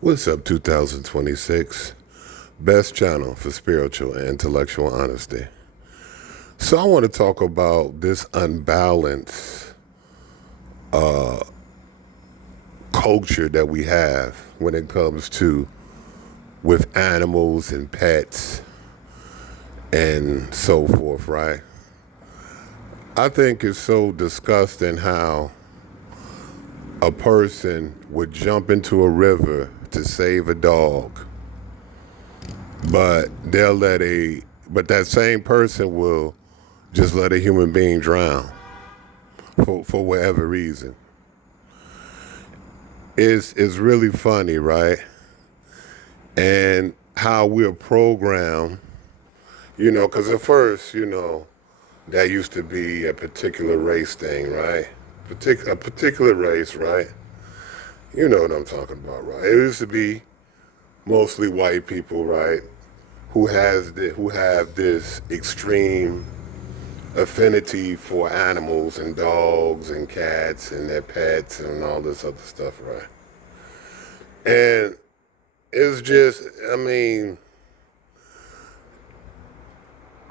What's up, 2026? Best channel for spiritual and intellectual honesty. So, I want to talk about this unbalanced culture that we have when it comes to with animals and pets and so forth, right? I think it's so disgusting how a person would jump into a river to save a dog, but but that same person will just let a human being drown for whatever reason. It's really funny, right? And how we're programmed, because at first, that used to be a particular race thing, right? A particular race, right? You know what I'm talking about, right? It used to be mostly white people, right? Who have this extreme affinity for animals and dogs and cats and their pets and all this other stuff, right? And it's just, I mean,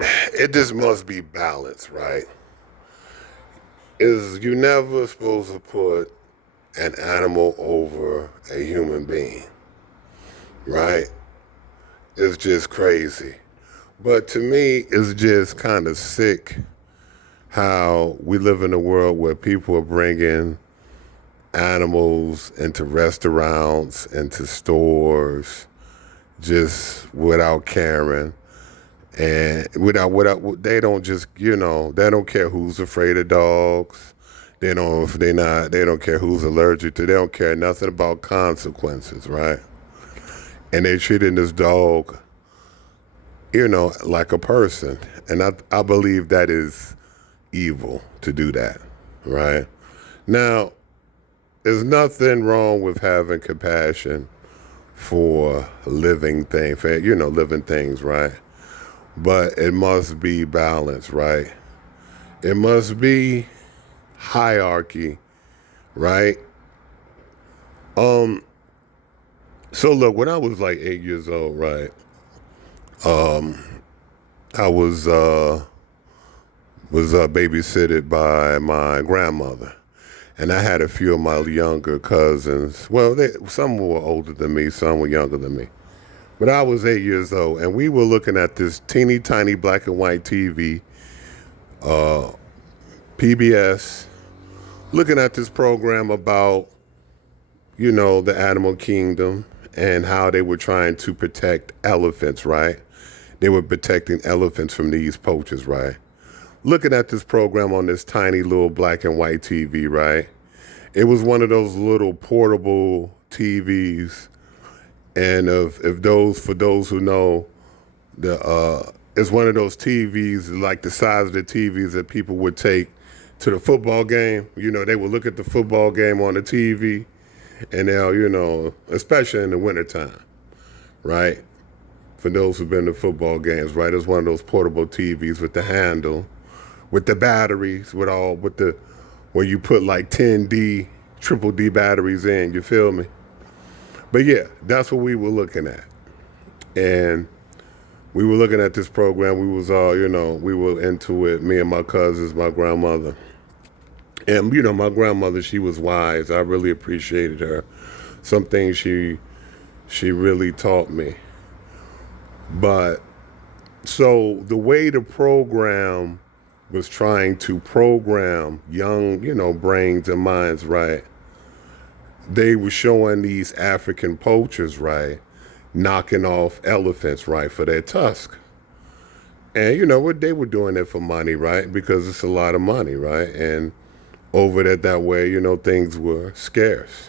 it just must be balanced, right? Is you never supposed to put an animal over a human being, right? It's just crazy. But to me, it's just kind of sick how we live in a world where people are bringing animals into restaurants, into stores, just without caring. And without they don't just they don't care who's afraid of dogs. They don't care who's allergic to. They don't care nothing about consequences, right? And they treating this dog, like a person. And I believe that is evil to do that, right? Now, there's nothing wrong with having compassion for living things, right? But it must be balanced, right? It must be hierarchy, right? Um, so look, when I was like 8 years old, right? I was babysitted by my grandmother, and I had a few of my younger cousins. Well, some were older than me, some were younger than me. But I was 8 years old, and we were looking at this teeny tiny black and white TV, PBS, looking at this program about, the animal kingdom and how they were trying to protect elephants, right? They were protecting elephants from these poachers, right? Looking at this program on this tiny little black and white TV, right? It was one of those little portable TVs. And for those who know, it's one of those TVs like the size of the TVs that people would take to the football game. They would look at the football game on the TV, and they'll, especially in the wintertime, right? For those who've been to football games, right? It's one of those portable TVs with the handle, with the batteries, where you put like 10D, triple D batteries in. You feel me? But yeah, that's what we were looking at. And we were looking at this program. We was all, we were into it, me and my cousins, my grandmother. And, my grandmother, she was wise. I really appreciated her. Some things she really taught me. But so the way the program was trying to program young, brains and minds, right? They were showing these African poachers, right, knocking off elephants, right, for their tusk. And you know what? They were doing it for money, right? Because it's a lot of money, right? And over that way, things were scarce.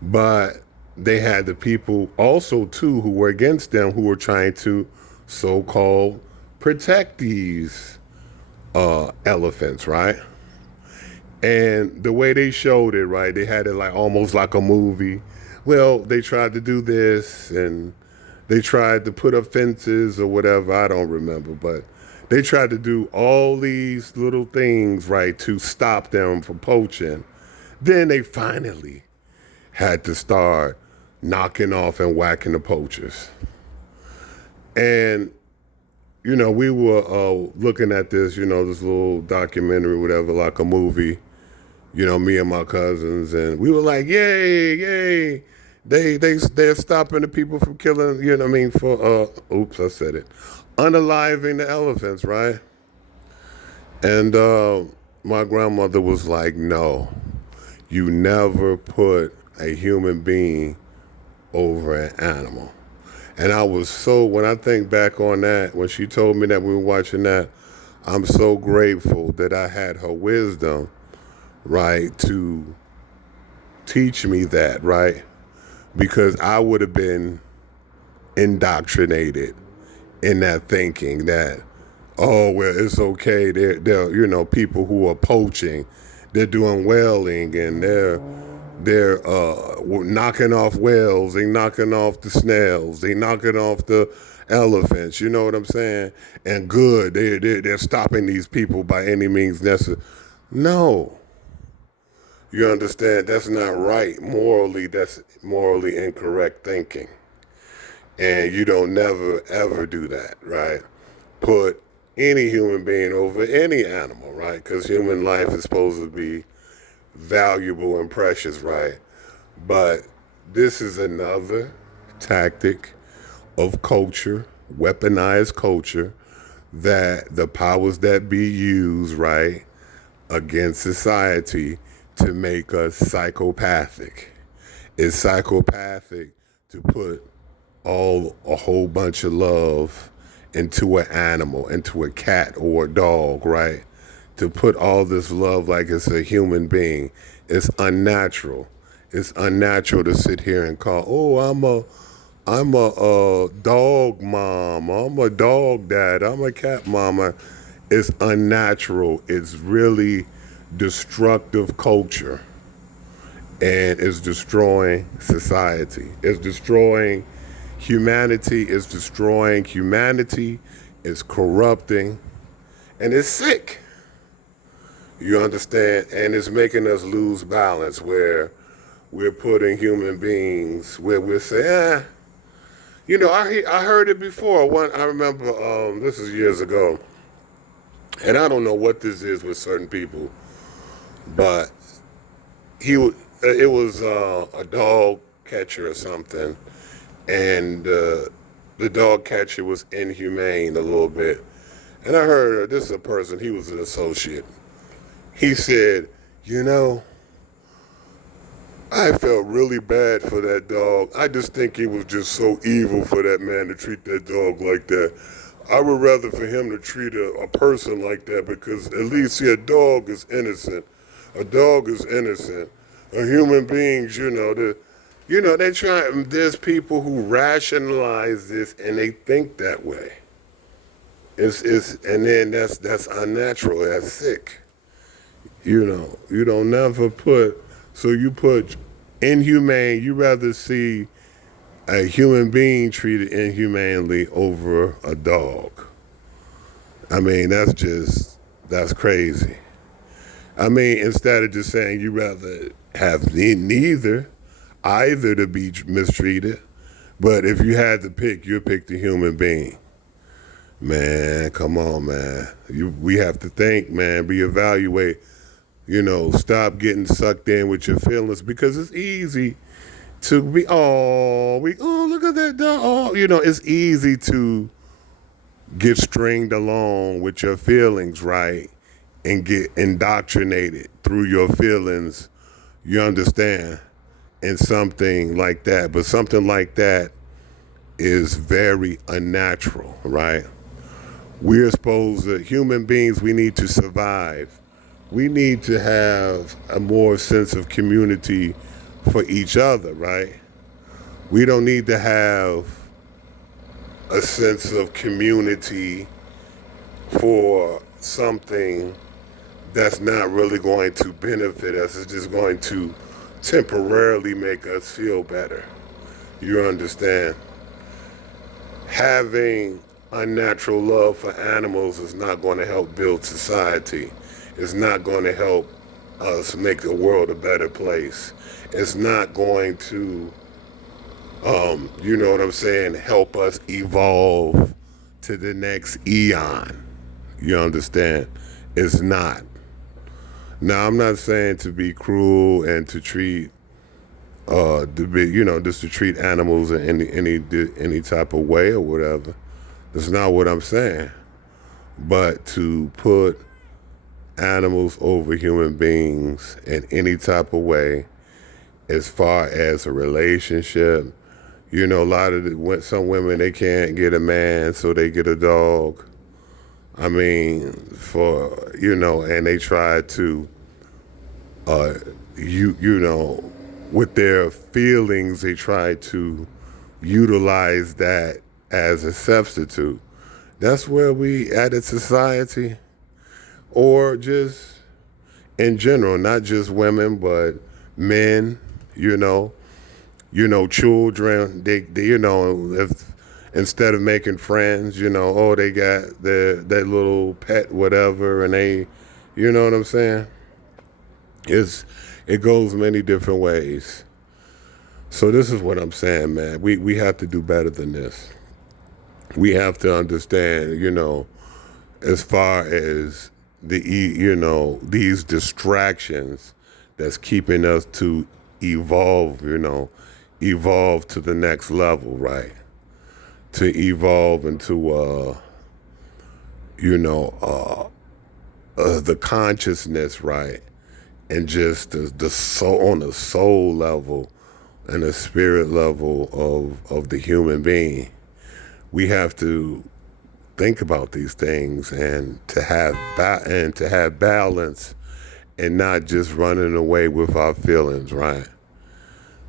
But they had the people also, too, who were against them, who were trying to so-called protect these elephants, right? And the way they showed it, right, they had it like almost like a movie. Well, they tried to do this and they tried to put up fences or whatever. I don't remember, but they tried to do all these little things, right, to stop them from poaching. Then they finally had to start knocking off and whacking the poachers. And, we were looking at this, this little documentary, whatever, like a movie, me and my cousins, and we were like, yay, yay. They're stopping the people from killing, for, oops, I said it, unaliving the elephants, right? And my grandmother was like, no, you never put a human being over an animal. And I was when I think back on that, when she told me that we were watching that, I'm so grateful that I had her wisdom, right, to teach me that, right? Because I would have been indoctrinated in that thinking that, oh, well, it's okay. They're people who are poaching, they're doing whaling, and they're knocking off whales, they knocking off the snails, they knocking off the elephants. You know what I'm saying? And good, they're stopping these people by any means necessary. No, you understand? That's not right. Morally, that's morally incorrect thinking. And you don't never, ever do that, right? Put any human being over any animal, right? Because human life is supposed to be valuable and precious, right? But this is another tactic of culture, weaponized culture, that the powers that be use, right, against society to make us psychopathic. It's psychopathic to put a whole bunch of love into an animal, into a cat or a dog, right? To put all this love like it's a human being. It's unnatural. It's unnatural to sit here and call, oh, I'm a dog mom, I'm a dog dad, I'm a cat mama. It's unnatural. It's really destructive culture. And it's destroying society. It's destroying humanity. It's destroying humanity. It's corrupting. And it's sick. You understand? And it's making us lose balance where we're putting human beings, where we're saying, I heard it before. I remember, this is years ago, and I don't know what this is with certain people, but it was a dog catcher or something, and the dog catcher was inhumane a little bit. And I heard, this is a person, he was an associate. He said, I felt really bad for that dog. I just think it was just so evil for that man to treat that dog like that. I would rather for him to treat a person like that, because at least, see, a dog is innocent. A dog is innocent. A human beings, they try. There's people who rationalize this and they think that way. And then that's unnatural. That's sick. You don't never put. So you put inhumane. You rather see a human being treated inhumanely over a dog. I mean, that's crazy. I mean, instead of just saying you rather have either to be mistreated, but if you had to pick, you'd pick the human being. Man, come on, man. We have to think, man, reevaluate, stop getting sucked in with your feelings, because it's easy to be, look at that dog. It's easy to get stringed along with your feelings, right? And get indoctrinated through your feelings, you understand, in something like that. But something like that is very unnatural, right? We're supposed to, human beings, we need to survive. We need to have a more sense of community for each other, right? We don't need to have a sense of community for something that's not really going to benefit us. It's just going to temporarily make us feel better. You understand? Having unnatural love for animals is not going to help build society. It's not going to help us make the world a better place. It's not going to You know what I'm saying? Help us evolve to the next eon. You understand? It's not. Now, I'm not saying to be cruel and to treat, just to treat animals in any type of way or whatever. That's not what I'm saying. But to put animals over human beings in any type of way, as far as a relationship, a lot of some women, they can't get a man, so they get a dog. I mean, and they try to, with their feelings, they try to utilize that as a substitute. That's where we at in society, or just in general, not just women, but men, children, they if instead of making friends, they got their little pet, whatever, and they, you know what I'm saying? It goes many different ways. So this is what I'm saying, man. We have to do better than this. We have to understand, as far as these distractions that's keeping us to evolve to the next level, right? To evolve into, the consciousness, right? And just the soul, on the soul level and the spirit level of the human being. We have to think about these things and to have balance and not just running away with our feelings, right?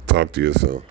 Talk to you soon.